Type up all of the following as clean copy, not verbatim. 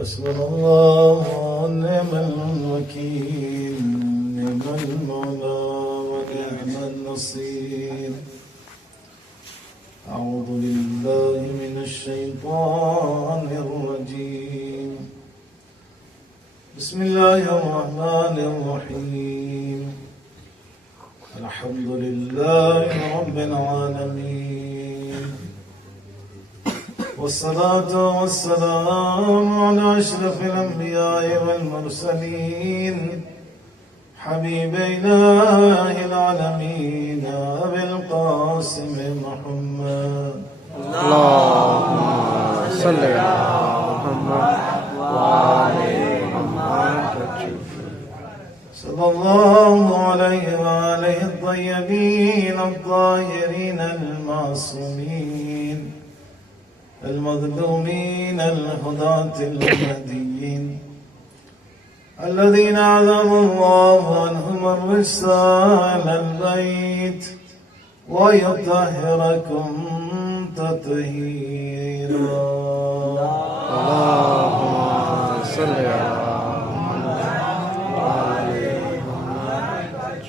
حسبنا الله ونعم الوكيل نعم المولى ونعم النصير أعوذ بالله من الشيطان الرجيم بسم الله الرحمن الرحيم الحمد لله رب العالمين والصلاة والسلام على أشرف الأنبياء والمرسلين حبيب إله العالمين أبي القاسم محمد اللهم صل على محمد وعلى محمد صلى الله عليه وآله الطيبين الطاهرين المعصومين المظلومين الهداة المهديين الذين أعظم الله عنهم الرجس على البيت ويطهركم تطهيرا اللهم صل على محمد وعلى محمد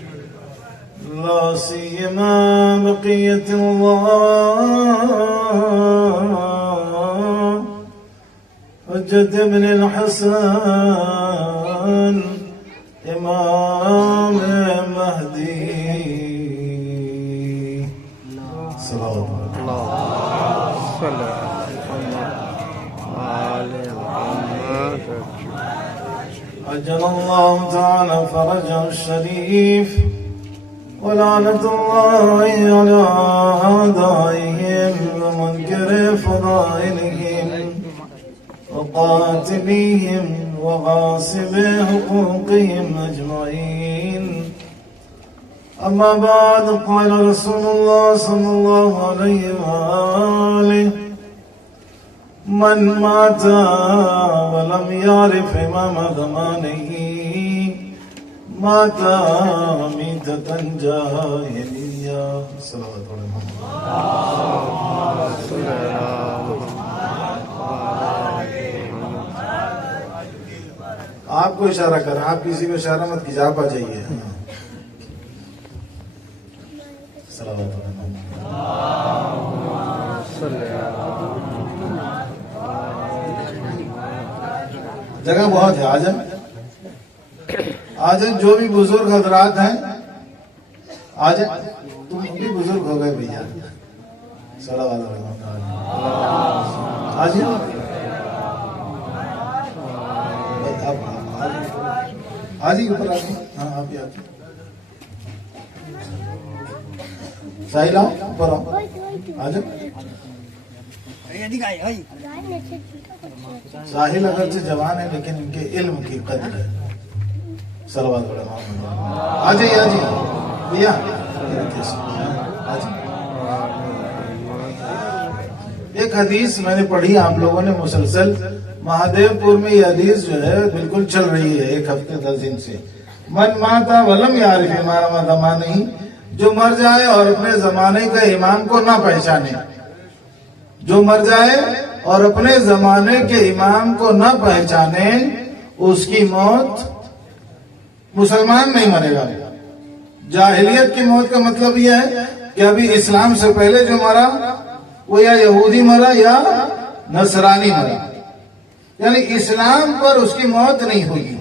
لا سيما بقية الله حجة ابن الحسن إمام مهدي صلوات اللهم صل على محمد وعلى محمد عجل الله تعالى فرجه الشريف ولعنة الله على أعدائهم ومنكر فضائلهم وقاتليهم وغاصب حقوقهم أجمعين أما بعد قال رسول الله صلى الله عليه وآله من مات ولم يعرف إمام زمانه مات ميتة جاهلية صلوات الله صل على آپ کو اشارہ کریں آپ کسی کو اشارہ مت کیجیے آپ آ جائیے صلوات صل على جگہ بہت ہے آ جائیں جو بھی بزرگ حضرات ہیں آ جائیں تم بھی بزرگ ہو گئے بھیا صلوات آ جائیں آج ہی اوپر آج ہاں آپ ہی آج ساحل آؤ اوپر آؤ آ جاؤ ساحل اگرچہ جوان ہے لیکن ان کے علم کی قدر ہے صلوات علی محمد آ جائیے بھیا ایک حدیث میں نے پڑھی آپ لوگوں نے مسلسل مہادیو پور میں یہ حدیث جو ہے بالکل چل رہی ہے ایک ہفتے 10 دن سے من ماتا ولم یعرف امام زمانہ جو مر جائے اور اپنے زمانے کا امام کو نہ پہچانے جو مر جائے اور اپنے زمانے کے امام کو نہ پہچانے اس کی موت مسلمان نہیں مرے گا جاہلیت کی موت کا مطلب یہ ہے کہ ابھی اسلام سے پہلے جو مرا وہ یا یہودی مرا یا نصرانی مرا یعنی اسلام پر اس کی موت نہیں ہوگی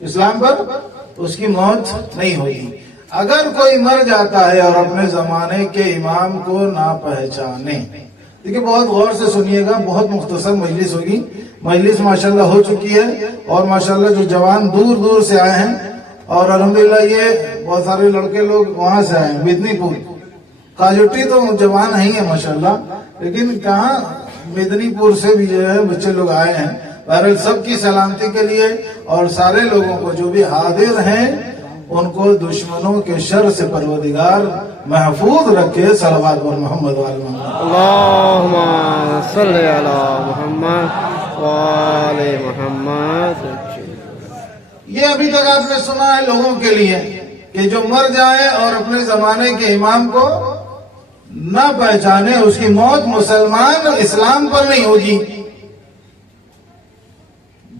اسلام پر اس کی موت نہیں ہوگی اگر کوئی مر جاتا ہے اور اپنے زمانے کے امام کو نہ پہچانے دیکھیں بہت غور سے سنیے گا بہت مختصر مجلس ہوگی مجلس ماشاءاللہ ہو چکی ہے اور ماشاءاللہ جو جوان دور دور سے آئے ہیں اور الحمدللہ یہ بہت سارے لڑکے لوگ وہاں سے آئے ہیں مدنی پور کاجوٹی تو جوان نہیں ہے ماشاءاللہ لیکن کہاں مدنی پور سے بھی جو ہے بچے لوگ آئے ہیں بہرحال سب کی سلامتی کے لیے اور سارے لوگوں کو جو بھی حاضر ہیں ان کو دشمنوں کے شر سے پروردگار محفوظ رکھے صلوات پر محمد وعلی محمد اللهم صل على محمد وعلى محمد یہ ابھی تک آپ نے سنا ہے لوگوں کے لیے کہ جو مر جائے اور اپنے زمانے کے امام کو نہ پہچانے اس کی موت مسلمان اسلام پر نہیں ہوگی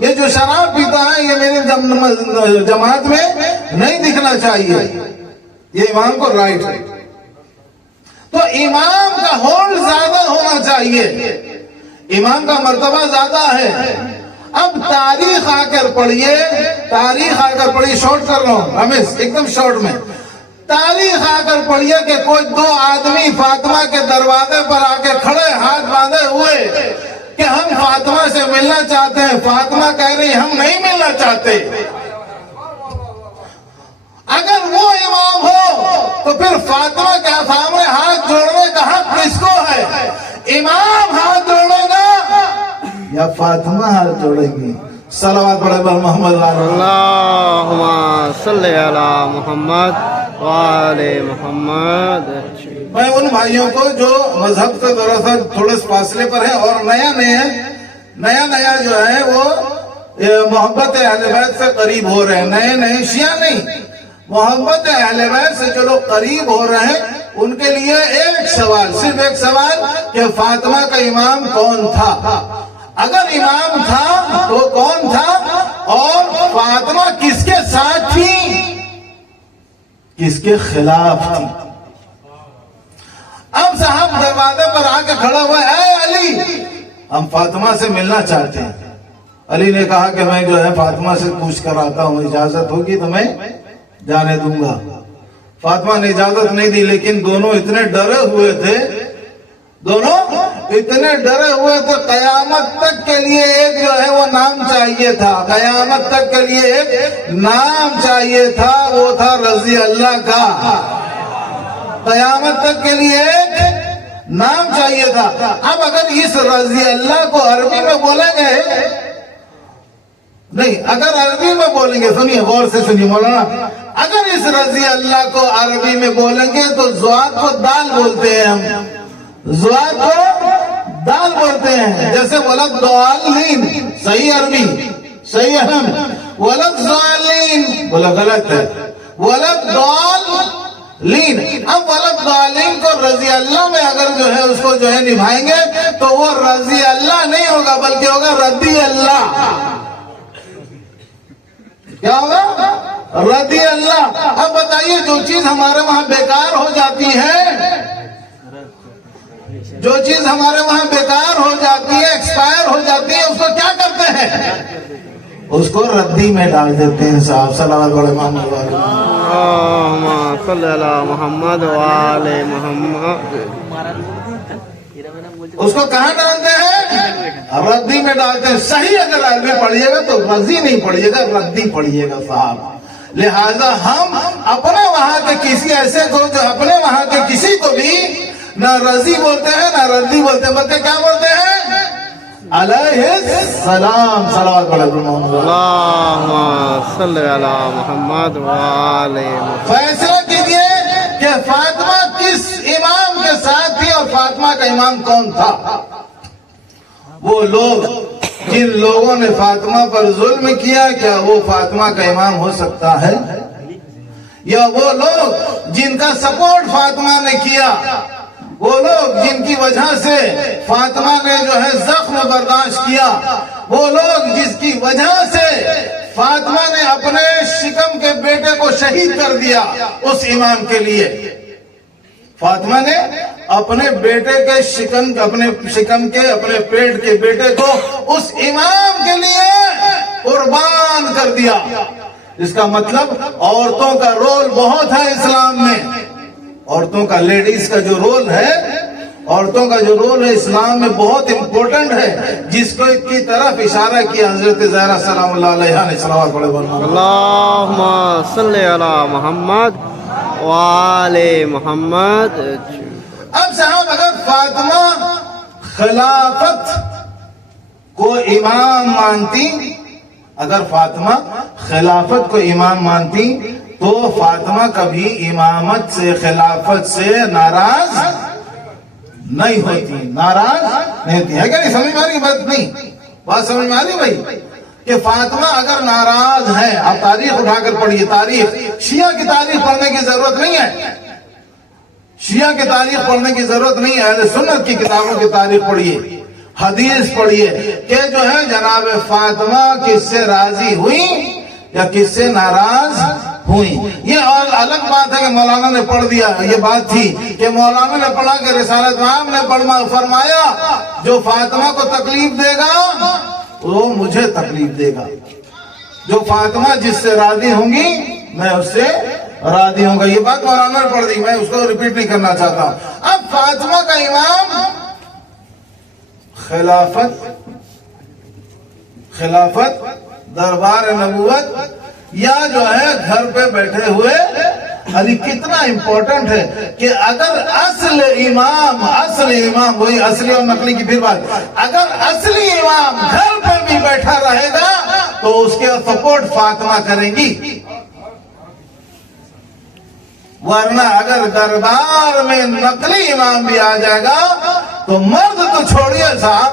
یہ جو شراب پیتا ہے یہ میری جماعت میں نہیں دکھنا چاہیے. یہ امام کو رائٹ ہے. تو امام کا ہولڈ زیادہ ہونا چاہیے, امام کا مرتبہ زیادہ ہے. اب تاریخ آ کر پڑھیے, تاریخ آ کر پڑھیے, شارٹ کر رہا ہوں رمیش, ایک دم شارٹ میں. تاریخ آ کر پڑھیے کہ کوئی دو آدمی فاطمہ کے دروازے پر آ کے کھڑے ہاتھ باندھے ہوئے کہ ہم فاطمہ سے ملنا چاہتے ہیں. فاطمہ کہہ رہی ہم نہیں ملنا چاہتے. اگر وہ امام ہو تو پھر فاطمہ کے سامنے ہاتھ جوڑنے کا حق کس کو ہے؟ امام ہاتھ جوڑے گا یا فاطمہ ہاتھ جوڑے گی؟ صلوات پڑھے پر محمد اللہم صلی علی محمد وآل محمد. میں ان بھائیوں کو جو مذہب سے دراصل تھوڑے فاصلے پر ہیں اور نیا جو ہے وہ محبت اہل بیت سے قریب ہو رہے ہیں, نئے شیعہ نہیں, محبت اہل بیت سے جو لوگ قریب ہو رہے ہیں ان کے لیے ایک سوال, صرف ایک سوال کہ فاطمہ کا امام کون تھا؟ اگر امام تھا تو کون تھا, اور فاطمہ کس کے ساتھ تھی, کس کے خلاف تھی؟ اب صاحب دروازے پر آ کے کھڑا ہوا ہے, اے علی ہم فاطمہ سے ملنا چاہتے ہیں. علی نے کہا کہ میں جو ہے فاطمہ سے پوچھ کر آتا ہوں, اجازت ہوگی تو میں جانے دوں گا. فاطمہ نے اجازت نہیں دی, لیکن دونوں اتنے ڈرے ہوئے تھے, قیامت تک کے لیے ایک جو ہے وہ نام چاہیے تھا, قیامت تک کے لیے ایک نام چاہیے تھا, وہ تھا رضی اللہ کا. قیامت تک کے لیے ایک نام چاہیے تھا. اب اگر اس رضی اللہ کو عربی میں بولیں گے, نہیں اگر عربی میں بولیں گے, سنیے غور سے سنیے مولانا, اگر اس رضی اللہ کو عربی میں بولیں گے تو زواد کو دال بولتے ہیں, ہم زواد کو دال بولتے ہیں. جیسے ولد ضالین, صحیح عربی, صحیح ہے, ولد ضالین بولا غلط ہے, ولد ضالین. اب ولد ضالین کو رضی اللہ میں اگر جو ہے اس کو جو ہے نبھائیں گے تو وہ رضی اللہ نہیں ہوگا بلکہ ہوگا ردی اللہ. کیا ہوگا؟ ردی اللہ. اب بتائیے جو چیز ہمارے وہاں بیکار ہو جاتی ہے, جو چیز ہمارے وہاں بیکار ہو جاتی ہے, ایکسپائر ہو جاتی ہے, اس کو کیا کرتے ہیں؟ اس کو ردی میں ڈال دیتے ہیں صاحب. صلوات علی محمد اللہم صلی علی محمد وآل محمد. اس کو کہاں ڈالتے ہیں؟ ردی میں ڈالتے ہیں. صحیح اگر عربی پڑھیے گا تو رضی نہیں پڑھیے گا, ردی پڑھیے گا صاحب. لہذا ہم اپنے وہاں کے کسی ایسے کو, جو اپنے وہاں کے کسی کو بھی نہ رضی بولتے ہیں نہ ردی بولتے ہیں, بلکہ کیا بولتے ہیں؟ علیہ السلام. صلوات پڑھے محمد. اللہم صلی علی محمد وآل محمد. فیصلہ کیجئے کہ فاطمہ کس امام کے ساتھ تھی اور فاطمہ کا امام کون تھا. وہ لوگ جن لوگوں نے فاطمہ پر ظلم کیا, کیا وہ فاطمہ کا امام ہو سکتا ہے؟ یا وہ لوگ جن کا سپورٹ فاطمہ نے کیا, وہ لوگ جن کی وجہ سے فاطمہ نے جو ہے زخم برداشت کیا, وہ لوگ جس کی وجہ سے فاطمہ نے اپنے شکم کے بیٹے کو شہید کر دیا, اس امام کے لیے فاطمہ نے اپنے بیٹے کے اپنے پیٹ کے بیٹے کو اس امام کے لیے قربان کر دیا. اس کا مطلب عورتوں کا رول بہت ہے اسلام میں. عورتوں کا, لیڈیز کا جو رول ہے, عورتوں کا جو رول ہے اسلام میں بہت امپورٹنٹ ہے, جس کو کی طرف اشارہ کیا حضرت زہرا سلام اللہ علیہا نے. صلوات پڑھے اللہم صلی علی محمد وآل محمد. اب صاحب اگر فاطمہ خلافت کو امام مانتی, اگر فاطمہ خلافت کو امام مانتی تو فاطمہ کبھی امامت سے, خلافت سے ناراض نہیں ہوتی, ناراض نہیں ہوتی ہے. کیا نہیں سمجھ میں آ رہی بات؟ نہیں بات سمجھ میں آ رہی بھائی کہ فاطمہ اگر ناراض ہے, آپ تاریخ اٹھا کر پڑھیے, تاریخ شیعہ کی تاریخ پڑھنے کی ضرورت نہیں ہے, شیعہ کی تاریخ پڑھنے کی ضرورت نہیں ہے, اہل سنت کی کتابوں کی تاریخ پڑھیے. حدیث پڑھیے کہ جو ہے جناب فاطمہ کس سے راضی ہوئی یا کس سے ناراض ہوئی. یہ اور الگ بات ہے کہ مولانا نے پڑھ دیا. یہ بات تھی کہ مولانا نے پڑھا کہ رسالت عام نے فرمایا جو فاطمہ کو تکلیف دے گا وہ مجھے تکلیف دے گا. جو فاطمہ جس سے راضی ہوں گی میں اس سے راضی ہوں گا. یہ بات مولانا نے پڑھ دی, میں اس کو ریپیٹ نہیں کرنا چاہتا ہوں. اب فاطمہ کا امام خلافت دربار نبوت یا جو ہے گھر پہ بیٹھے ہوئے علی کتنا امپورٹنٹ ہے کہ اگر اصل امام وہی اصلی اور نقلی کی پھر بات, اگر اصلی امام گھر پہ بھی بیٹھا رہے گا تو اس کے سپورٹ فاطمہ کریں گی. ورنہ اگر دربار میں نقلی امام بھی آ جائے گا تو مرد تو چھوڑیے صاحب,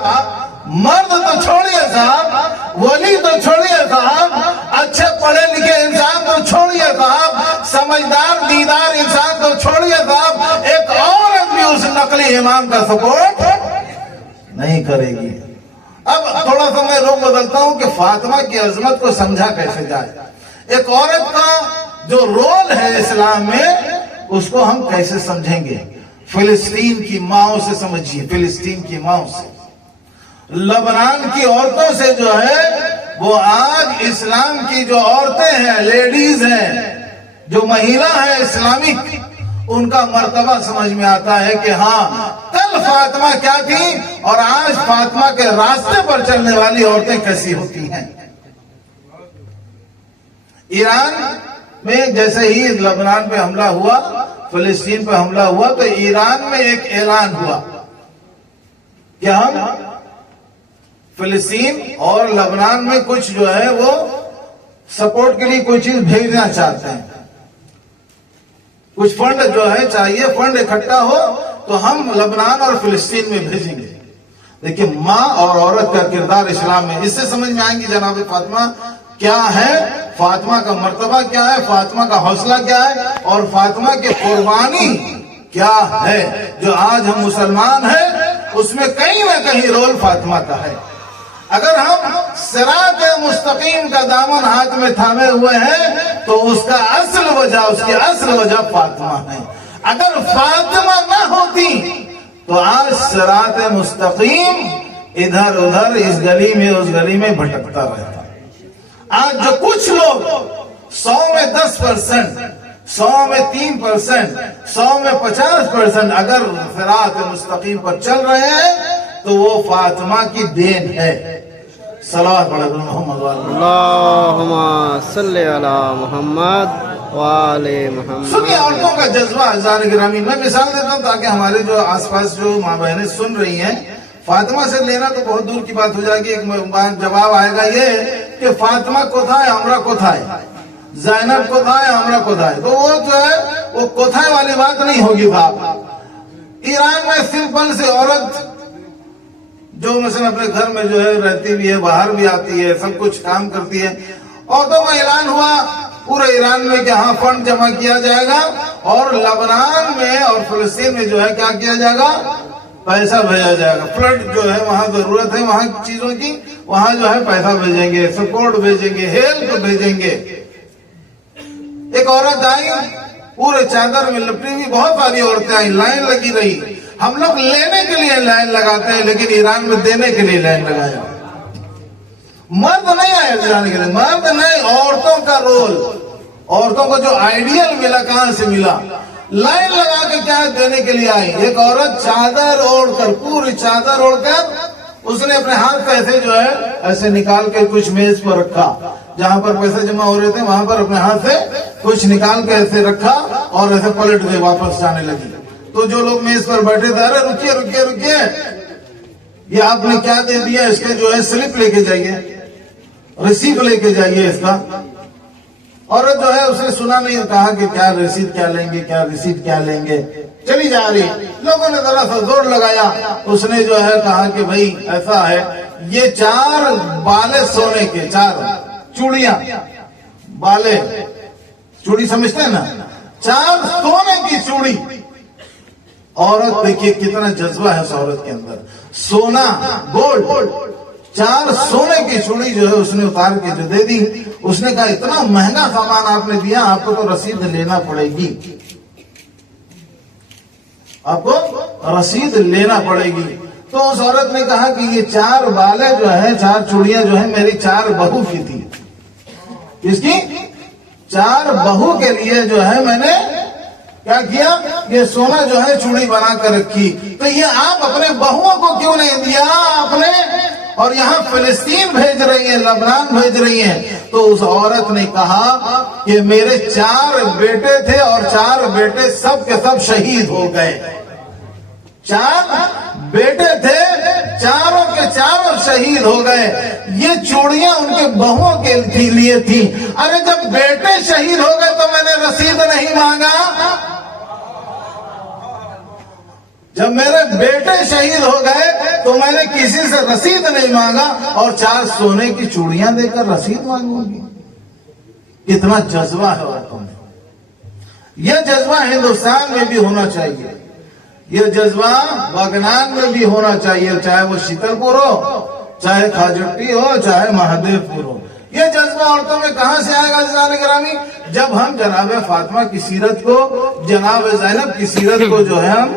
ولی تو چھوڑیے صاحب, اچھے پڑھے لکھے انسان تو چھوڑیے صاحب, سمجھدار دیدار انسان تو چھوڑیے صاحب, ایک عورت بھی اس نقلی امام کا سپورٹ نہیں کرے گی. اب تھوڑا سا میں روک بدلتا ہوں کہ فاطمہ کی عظمت کو سمجھا کیسے جائے. ایک عورت کا جو رول ہے اسلام میں اس کو ہم کیسے سمجھیں گے. فلسطین کی ماؤں سے سمجھیے, فلسطین کی ماؤں سے, لبنان کی عورتوں سے جو ہے وہ آج اسلام کی جو عورتیں ہیں, لیڈیز ہیں, جو مہیلا ہیں اسلامک, ان کا مرتبہ سمجھ میں آتا ہے کہ ہاں کل فاطمہ کیا تھی اور آج فاطمہ کے راستے پر چلنے والی عورتیں کیسی ہوتی ہیں. ایران میں جیسے ہی لبنان پہ حملہ ہوا, فلسطین پہ حملہ ہوا, تو ایران میں ایک اعلان ہوا کہ ہم فلسطین اور لبنان میں کچھ جو ہے وہ سپورٹ کے لیے کوئی چیز بھیجنا چاہتے ہیں, کچھ فنڈ جو ہے چاہیے, فنڈ اکٹھا ہو تو ہم لبنان اور فلسطین میں بھیجیں گے. دیکھیں ماں اور عورت کا کردار اسلام میں, اس سے سمجھ میں آئیں گی جناب فاطمہ کیا ہے, فاطمہ کا مرتبہ کیا ہے, فاطمہ کا حوصلہ کیا ہے, اور فاطمہ کی قربانی کیا ہے. جو آج ہم مسلمان ہیں اس میں کہیں نہ کہیں رول فاطمہ کا ہے. اگر ہم صراط مستقیم کا دامن ہاتھ میں تھامے ہوئے ہیں تو اس کی اصل وجہ فاطمہ ہے. اگر فاطمہ نہ ہوتی تو آج صراط مستقیم ادھر ادھر اس گلی میں اس گلی میں بھٹکتا رہتا. آج جو کچھ لوگ 100 میں 10%, 100 میں 3%, 100 میں 50% اگر صراط مستقیم پر چل رہے ہیں تو وہ فاطمہ کی دین ہے. صلوات علی محمد اللہم صلی علی محمد وآل محمد. سنیے عورتوں کا جذبہ عزیزان گرامی, میں مثال دیتا ہوں تاکہ ہمارے جو آس پاس جو ماں بہنیں سن رہی ہیں, فاطمہ سے لینا تو بہت دور کی بات ہو جائے گی. ایک جواب آئے گا یہ کہ فاطمہ کوتھائے ہمرا کوتھائے, زینب کوتھائے ہمرا کوتھائے, تو وہ جو ہے وہ کوتھائے والی بات نہیں ہوگی. باپ ایران میں سمپل سے عورت جو مثلا اپنے گھر میں جو ہے رہتی بھی ہے, باہر بھی آتی ہے, سب کچھ کام کرتی ہے. عورتوں کا اعلان ہوا پورے ایران میں کہ ہاں فنڈ جمع کیا جائے گا اور لبنان میں اور فلسطین میں جو ہے کیا کیا جائے گا, پیسہ بھیجا جائے گا. فلڈ جو ہے وہاں ضرورت ہے وہاں چیزوں کی, وہاں جو ہے پیسہ بھیجیں گے, سپورٹ بھیجیں گے, ہیلپ بھیجیں گے. ایک عورت آئی پورے چادر میں لپٹی ہوئی, بہت ساری عورتیں آئی, لائن لگی رہی. ہم لوگ لینے کے لیے لائن لگاتے ہیں لیکن ایران میں دینے کے لیے لائن لگایا. مرد نہیں آئے جانے کے لیے, مرد نہیں, عورتوں کا رول, عورتوں کو جو آئیڈیل ملا کہاں سے ملا, لائن لگا کے کیا دینے کے لیے آئی. ایک عورت چادر اوڑھ کر, پوری چادر اوڑھ کر, اس نے اپنے ہاتھ پیسے جو ہے ایسے نکال کے کچھ میز پر رکھا, جہاں پر پیسے جمع ہو رہے تھے وہاں پر اپنے ہاتھ سے کچھ نکال کے ایسے رکھا اور ایسے پلٹ گئے, واپس جانے لگی. تو جو لوگ میز پر بیٹھے تھے, ارے رکیے رکیے رکیے, یہ آپ نے کیا دے دیا, اس کے جو ہے سلپ لے کے جائیے, رسیپ لے کے جائیے اس کا. عورت جو ہے اس نے سنا نہیں, کہا کہ کیا رسید کیا لیں گے, کیا رسید کیا لیں گے, چلی جا رہی. لوگوں نے ذرا سا زور لگایا, اس نے جو ہے کہا کہ بھائی ایسا ہے, یہ 4 بالے سونے کے, 4 چوڑیاں, بالے چوڑی سمجھتے ہیں نا, 4 سونے کی چوڑی عورت دیکھیے کتنا جذبہ ہے اس عورت کے اندر. سونا گولڈ 4 سونے کی چوڑی جو ہے اس نے اتار کے جو دے دی. اس نے کہا اتنا مہنگا سامان آپ نے دیا, آپ کو تو رسید لینا پڑے گی, آپ کو رسید لینا پڑے گی. تو اس عورت نے کہا کہ یہ 4 بالیں جو ہیں, 4 چوڑیاں جو ہیں میری 4 بہو کی تھی. اس کی 4 بہو کے لیے جو ہے میں نے کیا کیا, یہ سونا جو ہے چوڑی بنا کر رکھی. تو یہ آپ اپنے بہوؤں کو کیوں نہیں دیا اپنے, اور یہاں فلسطین بھیج رہی ہیں, لبنان بھیج رہی ہیں. تو اس عورت نے کہا کہ میرے 4 بیٹے تھے اور 4 بیٹے سب کے سب شہید ہو گئے. 4 بیٹے تھے, چاروں کے چاروں شہید ہو گئے. یہ چوڑیاں ان کے بہوؤں کے لیے تھی. ارے جب بیٹے شہید ہو گئے تو میں نے رسید نہیں مانگا, جب میرے بیٹے شہید ہو گئے تو میں نے کسی سے رسید نہیں مانگا, اور 4 سونے کی چوڑیاں دے کر رسید مانگوں گی. کتنا جذبہ ہے عورتوں میں. یہ جذبہ ہندوستان میں بھی ہونا چاہیے, یہ جذبہ بغنان میں بھی ہونا چاہیے, چاہے وہ شیتل پور ہو, چاہے کھاجٹی ہو, چاہے مہادیو پور ہو. یہ جذبہ عورتوں میں کہاں سے آئے گا عزیزان گرامی؟ جب ہم جناب فاطمہ کی سیرت کو, جناب زینب کی سیرت کو جو ہے ہم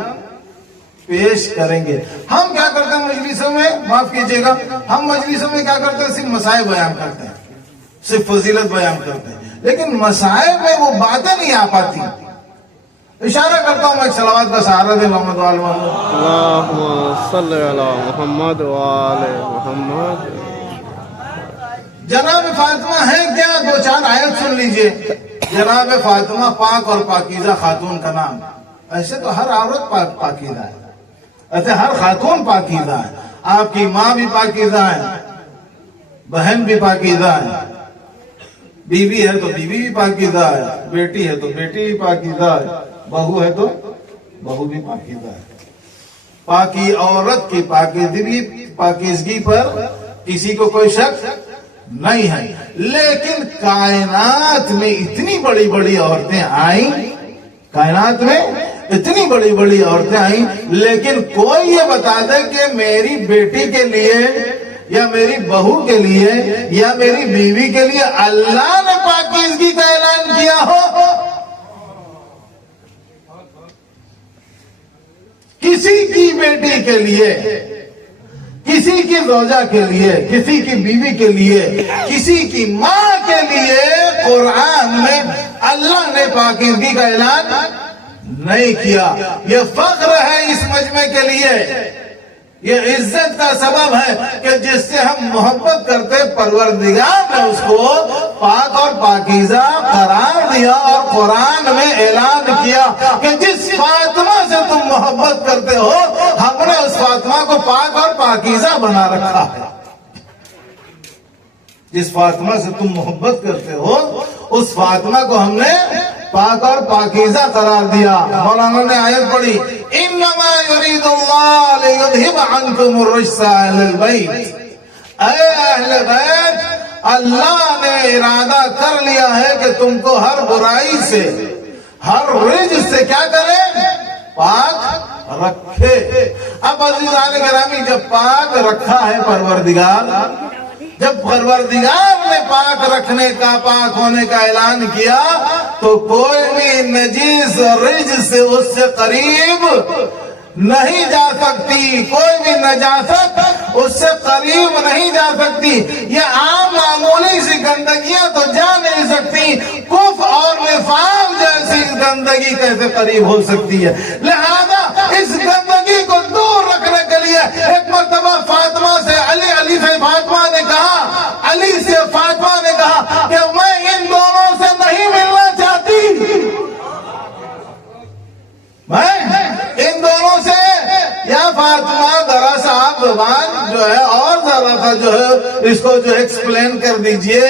پیش کریں گے. ہم کیا کرتے ہیں مجلسوں میں, معاف کیجئے گا, ہم مجلسوں میں کیا کرتے ہیں, صرف مسائل بیان کرتے ہیں, صرف فضیلت بیان کرتے ہیں, لیکن مسائل میں وہ باتیں نہیں آ پاتی. اشارہ کرتا ہوں میں, ایک صلوات کا سہارا دے محمد وآل محمد. اللہم صلی علی محمد وآل محمد. جناب فاطمہ ہے کیا, 2-4 آیت سن لیجئے. جناب فاطمہ پاک اور پاکیزہ خاتون کا نام. ایسے تو ہر عورت پاکیزہ ہے, ایسے ہر خاتون پاکیزہ ہے. آپ کی ماں بھی پاکیزہ ہے, بہن بھی پاکیزہ ہے, بیوی ہے تو بیوی بھی پاکیزہ ہے, بیٹی ہے تو بیٹی بھی پاکیزہ ہے, بہو ہے تو بہو بھی پاکیزہ ہے. پاکی عورت کی پاکیزگی پر کسی کو کوئی شک نہیں ہے. لیکن کائنات میں اتنی بڑی بڑی عورتیں آئیں, کائنات میں اتنی بڑی بڑی عورتیں آئیں, لیکن کوئی یہ بتا دے کہ میری بیٹی کے لیے یا میری بہو کے لیے یا میری بیوی کے لیے اللہ نے پاکیزگی کا اعلان کیا ہو. کسی کی بیٹی کے لیے, کسی کی زوجہ کے لیے, کسی کی بیوی کے لیے, کسی کی ماں کے لیے قرآن میں اللہ نے پاکیزگی کا اعلان نہیں کیا. یہ فخر ہے اس مجمع کے لیے, یہ عزت کا سبب ہے کہ جس سے ہم محبت کرتے, پروردگار نے اس کو پاک اور پاکیزہ قرار دیا, اور قرآن میں اعلان کیا کہ جس فاطمہ سے تم محبت کرتے ہو ہم نے اس فاطمہ کو پاک اور پاکیزہ بنا رکھا ہے. جس فاطمہ سے تم محبت کرتے ہو اس فاطمہ کو ہم نے پاک اور پاکیزہ قرار دیا. مولانا نے آیت پڑھی, انما یرید اللہ لیذھب عنکم الرجس اہل البیت. اے اہل بیت, اللہ نے ارادہ کر لیا ہے کہ تم کو ہر برائی سے, ہر رجس سے کیا کرے, پاک رکھے. اب عزیزان گرامی, جب پاک رکھا ہے پروردگار, جب پروردگار نے پاک رکھنے کا, پاک ہونے کا اعلان کیا, تو کوئی بھی نجیس رجس سے اس سے قریب نہیں جا سکتی, کوئی بھی نجاست اس سے قریب نہیں جا سکتی. یہ عام معمولی سی گندگیاں تو جا نہیں سکتی, کفر اور نفاق جیسی گندگی کیسے قریب ہو سکتی ہے. لہذا اس گندگی کو دور رکھنے کے لیے ایک مرتبہ فاطمہ سے علی سے فاطمہ نے کہا, علی سے فاطمہ نے کہا کہ میں ان دونوں سے نہیں ملنا چاہتی, میں ان دونوں سے. یا فاطمہ ذرا سا آپ زبان جو ہے اور ذرا سا جو ہے اس کو جو ایکسپلین کر دیجئے,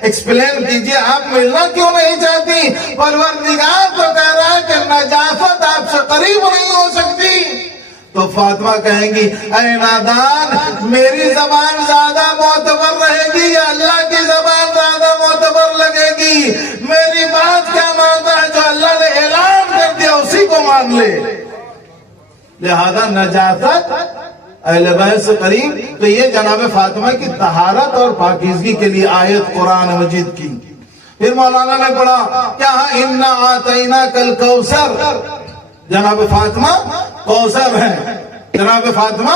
ایکسپلین کیجئے, آپ ملنا کیوں نہیں چاہتی؟ پروردگار تو کہہ رہا ہے کہ نجاست آپ سے قریب نہیں ہو سکتی. تو فاطمہ کہیں گی, اے نادان, میری زبان زیادہ معتبر رہے گی یا اللہ کی زبان زیادہ معتبر لگے گی؟ میری بات کیا مانتا ہے, جو اللہ نے اعلان کر دیا اسی کو مان لے. لہذا نجاست اہل بیت سے قریب. تو یہ جناب فاطمہ کی طہارت اور پاکیزگی کے لیے آیت قرآن مجید کی. پھر مولانا نے پڑھا کیا انا اعطیناک الکوثر. جناب فاطمہ کوثر ہیں، جناب فاطمہ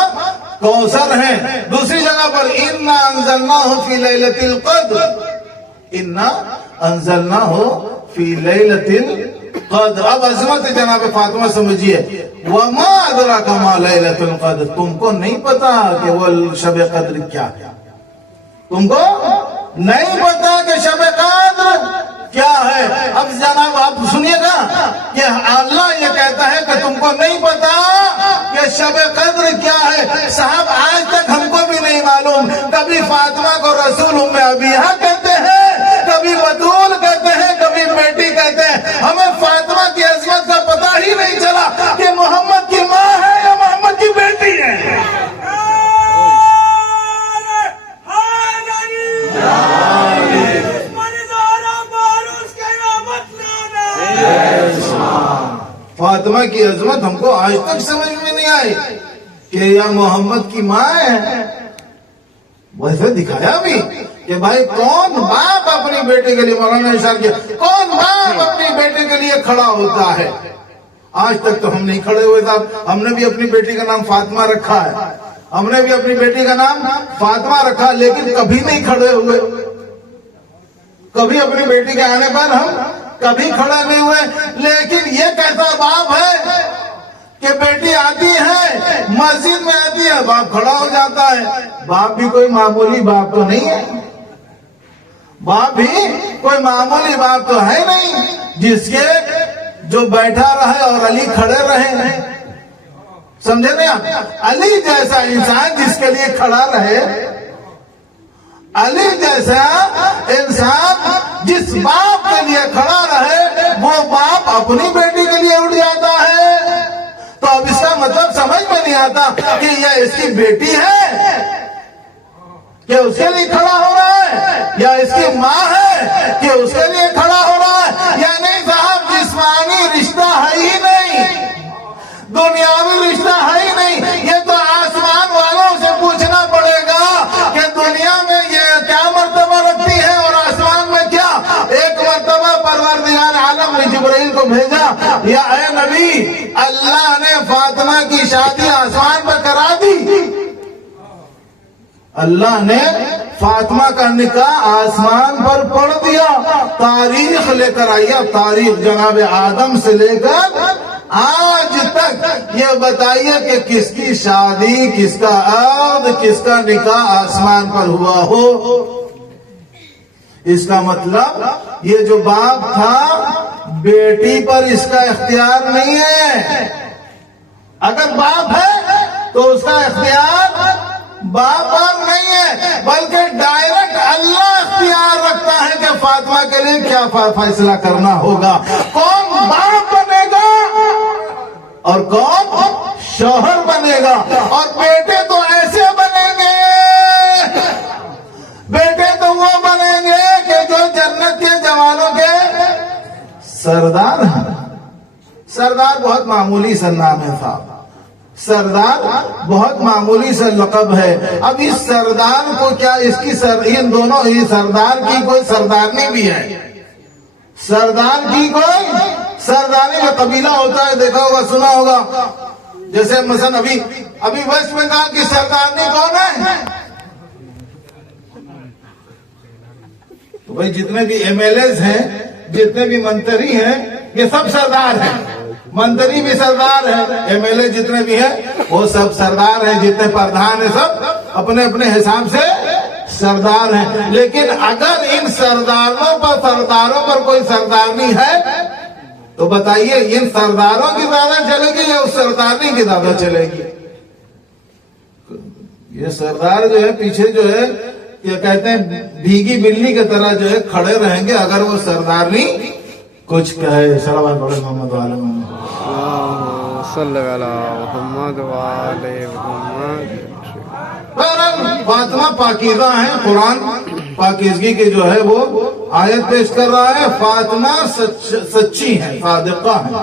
کوثر ہیں. دوسری جگہ پر انا انزلناہ فی لیلۃ القدر. انا انزلناہ فی لیلۃ القدر. اب عظمت جناب فاطمہ سمجھیے. وما ادراک ما لیلۃ القدر. تم کو نہیں پتا کہ وہ شب قدر کیا ہے. تم کو نہیں پتا کہ شب قدر کیا ہے. اب جناب آپ سنیے گا کہ اللہ یہ کہتا ہے کہ تم کو نہیں پتا کہ شب قدر کیا ہے. صاحب آج تک ہم کو بھی نہیں معلوم. کبھی فاطمہ کو رسول ام ابیہا کہتے ہیں، کبھی بطول کہتے ہیں، کبھی بیٹی کہتے ہیں. ہمیں فاطمہ کی عظمت کا پتہ ہی نہیں چلا کہ محمد کی ماں ہے یا محمد کی بیٹی ہے. فاطمہ کی عظمت ہم کو آج تک سمجھ میں نہیں آئی کہ یا محمد کی ماں ہے. ویسے دکھایا بھی کہ بھائی کون باپ اپنی بیٹے کے لیے، مولانا اشار کیا، کون باپ اپنی بیٹے کے لیے کھڑا ہوتا ہے. آج تک تو ہم نہیں کھڑے ہوئے صاحب. ہم نے بھی اپنی بیٹی کا نام فاطمہ رکھا ہے، ہم نے بھی اپنی بیٹی کا نام فاطمہ رکھا، لیکن کبھی نہیں کھڑے ہوئے. کبھی اپنی بیٹی کے آنے پر ہم کبھی کھڑے نہیں ہوئے. لیکن یہ کیسا باپ ہے کہ بیٹی آتی ہے، مسجد میں آتی ہے، باپ کھڑا ہو جاتا ہے. باپ بھی کوئی معمولی باپ تو نہیں ہے. باپ بھی کوئی معمولی باپ تو ہے نہیں جس کے جو بیٹھا رہے اور علی کھڑے رہے. سمجھے نہیں آپ؟ علی جیسا انسان جس کے لیے کھڑا رہے، علی جیسا انسان جس باپ کے لیے کھڑا رہے، وہ باپ اپنی بیٹی کے لیے اٹھ جاتا ہے. تو اب اس کا مطلب سمجھ میں نہیں آتا کہ یہ اس کی بیٹی ہے کہ اس کے لیے کھڑا ہو رہا ہے، یا اس کی ماں ہے کہ اس کے لیے کھڑا ہو رہا ہے. یا نہیں صاحب، جسمانی رشتہ ہے ہی نہیں، دنیاوی رشتہ ہے ہی نہیں. یہ تو آسمان والوں سے پوچھنا پڑے گا کہ دنیا میں یہ کیا مرتبہ رکھتی ہے اور آسمان میں کیا. ایک مرتبہ پروردگار عالم نے جبرائیل کو بھیجا، یا اے نبی، اللہ نے فاطمہ کی شادی آسمان پہ کرا دی. اللہ نے فاطمہ کا نکاح آسمان پر پڑھ دیا. تاریخ لے کر آئیے، تاریخ جناب آدم سے لے کر آج تک یہ بتائیے کہ کس کی شادی، کس کا عقد، کس کا نکاح آسمان پر ہوا ہو. اس کا مطلب یہ جو باپ تھا، بیٹی پر اس کا اختیار نہیں ہے. اگر باپ ہے تو اس کا اختیار باپ پر نہیں ہے، بلکہ ڈائریکٹ اللہ اختیار رکھتا ہے کہ فاطمہ کے لیے کیا فیصلہ کرنا ہوگا. کون باپ بنے گا اور کون شوہر بنے گا. اور بیٹے تو ایسے بنیں گے، بیٹے تو وہ بنیں گے کہ جو جنت کے جوانوں کے سردار ہیں. سردار بہت معمولی سا نام ہے صاحب، سردار بہت معمولی سا لقب ہے. اب اس سردار کو کیا ان دونوں ہی سردار کی کوئی سردارنی بھی ہے. سردار کی کوئی سردارنی کا قبیلہ ہوتا ہے، دیکھا ہوگا، سنا ہوگا. جیسے مثلا ابھی ویسٹ بنگال کی سردارنی کون ہے؟ تو بھائی جتنے بھی ایم ایل ایز ہیں، جتنے بھی منتری ہیں، یہ سب سردار ہیں. منتری بھی سردار ہیں، ایم ایل اے جتنے بھی ہیں وہ سب سردار ہیں. جتنے پردھان ہیں سب اپنے اپنے حساب سے سردار ہیں. لیکن اگر ان سرداروں پر کوئی سردارنی ہے تو بتائیے ان سرداروں کی زیادہ چلے گی یا اس سردارنی کی زیادہ چلے گی؟ یہ سردار جو ہے پیچھے جو ہے کیا کہتے ہیں بھیگی بلی کی طرح جو ہے کھڑے رہیں گے اگر وہ سردارنی کچھ کہے. صلوات پڑھیں محمد وعلی محمد. صلی اللہ علیہ محمد وعلی محمد. فاطمہ پاکیزہ ہیں. قرآن پاکیزگی کی جو ہے وہ آیت پیش کر رہا ہے. فاطمہ سچی ہے، صادقہ ہے.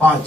5।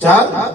4